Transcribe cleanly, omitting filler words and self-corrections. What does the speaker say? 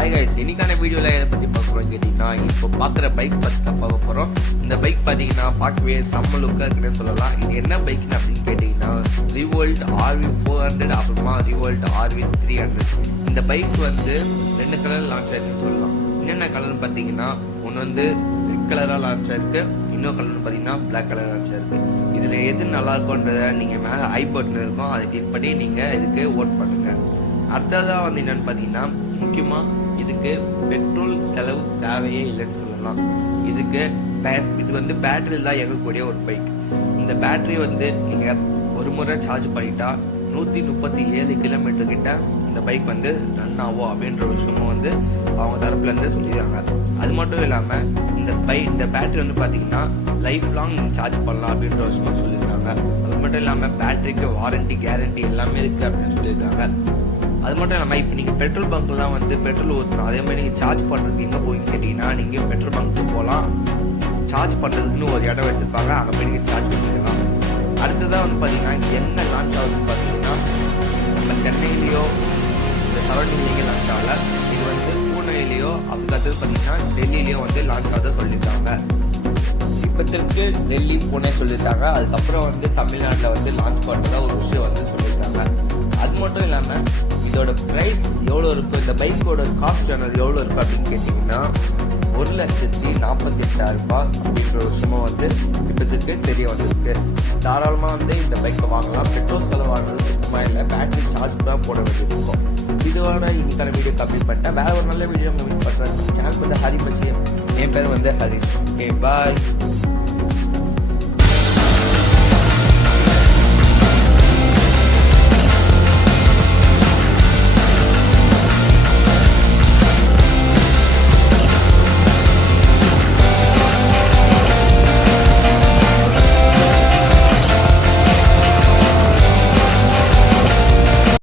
Hi guys, இன்னைக்கான வீடியோவில் எதை பற்றி பார்க்க போகிறோம் கேட்டிங்கன்னா, இப்போ பார்க்குற பைக் பற்றி தான் பார்க்க போகிறோம். இந்த பைக் பார்த்தீங்கன்னா பார்க்கவே செம்ம லுக்காக இருக்குன்னு சொல்லலாம். இது என்ன பைக்குன்னு அப்படின்னு கேட்டிங்கன்னா, ரிவோல்ட் RV400 அப்புறமா ரிவோல்ட் RV300. இந்த பைக் வந்து 2 கலர் லான்ச் ஆயிருக்குன்னு சொல்லலாம். என்னென்ன கலர்னு பார்த்தீங்கன்னா, ஒன்று வந்து ரெட் கலராக லான்ச் ஆயிருக்கு, இன்னொரு கலர்னு பார்த்தீங்கன்னா பிளாக் கலர் லான்ச் ஆயிருக்கு. இதில் எது நல்லா இருக்குன்றதை நீங்கள் மேலே ஐ பட்டன் இருக்கும், அதை கிளிக் பண்ணி நீங்கள் இதுக்கு ஓட் பண்ணுங்கள். அடுத்ததாக வந்து என்னென்னு பார்த்தீங்கன்னா, முக்கியமாக இதுக்கு பெட்ரோல் செலவு தேவையே இல்லைன்னு சொல்லலாம். இது வந்து பேட்டரியில் தான் இயங்கக்கூடிய ஒரு பைக். இந்த பேட்டரி வந்து நீங்கள் ஒரு முறை சார்ஜ் பண்ணிட்டா 137 கிலோமீட்டர் கிட்ட இந்த பைக் வந்து ரன் ஆகும் அப்படின்ற விஷயமும் வந்து அவங்க தரப்புலேருந்து சொல்லியிருக்காங்க. அது மட்டும் இல்லாமல் இந்த பேட்டரி வந்து பார்த்தீங்கன்னா லைஃப் லாங் நீங்கள் சார்ஜ் பண்ணலாம் அப்படின்ற விஷயமும் சொல்லியிருக்காங்க. அது மட்டும் இல்லாமல் பேட்டரிக்கு வாரண்டி கேரண்டி எல்லாமே இருக்குது அப்படின்னு சொல்லியிருக்காங்க. அது மட்டும் இல்லாமல் இப்போ நீங்கள் பெட்ரோல் பங்க்லாம் வந்து பெட்ரோல் ஊற்றணும், அதே மாதிரி நீங்கள் சார்ஜ் பண்ணுறதுக்கு எங்கே போவீங்கன்னு கேட்டிங்கன்னா, நீங்கள் பெட்ரோல் பங்க்கு போகலாம். சார்ஜ் பண்ணுறதுக்குன்னு ஒரு இடம் வச்சுருப்பாங்க, அங்கே போய் நீங்கள் சார்ஜ் பண்ணிக்கலாம். அடுத்ததாக வந்து பார்த்தீங்கன்னா எங்கே லான்ச் ஆகுதுன்னு பார்த்தீங்கன்னா, நம்ம சென்னையிலையோ இந்த சரௌண்டிங்லேயே லான்ச் ஆகலை. இது வந்து பூனேலையோ அதுக்கடுத்தது பார்த்தீங்கன்னா டெல்லியிலையோ வந்து லான்ச் ஆகுது சொல்லியிருக்காங்க. இப்போத்திற்கு டெல்லி பூனே சொல்லியிருக்காங்க. அதுக்கப்புறம் வந்து தமிழ்நாட்டில் வந்து லான்ச் பண்ணுறதா ஒரு விஷயம் வந்து சொல்லியிருக்காங்க. அது மட்டும் இல்லாமல் இதோட ப்ரைஸ் எவ்வளோ இருக்கும், இந்த பைக்கோட காஸ்ட் எவ்வளோ இருக்கும் அப்படின்னு கேட்டிங்கன்னா 1,48,000 அப்படின்ற விஷயமும் வந்து இப்போதுக்கு தெரிய வந்திருக்கு. தாராளமாக வந்து இந்த பைக்கை வாங்கலாம். பெட்ரோல் செலவானது சுத்தமாக இல்லை, பேட்டரி சார்ஜ் தான் போட வேண்டியிருக்கும். இதோட இன்னைக்கான வீடியோ கம்ப்ளீட் பண்ணிட்டேன். வேறு ஒரு நல்ல வீடியோ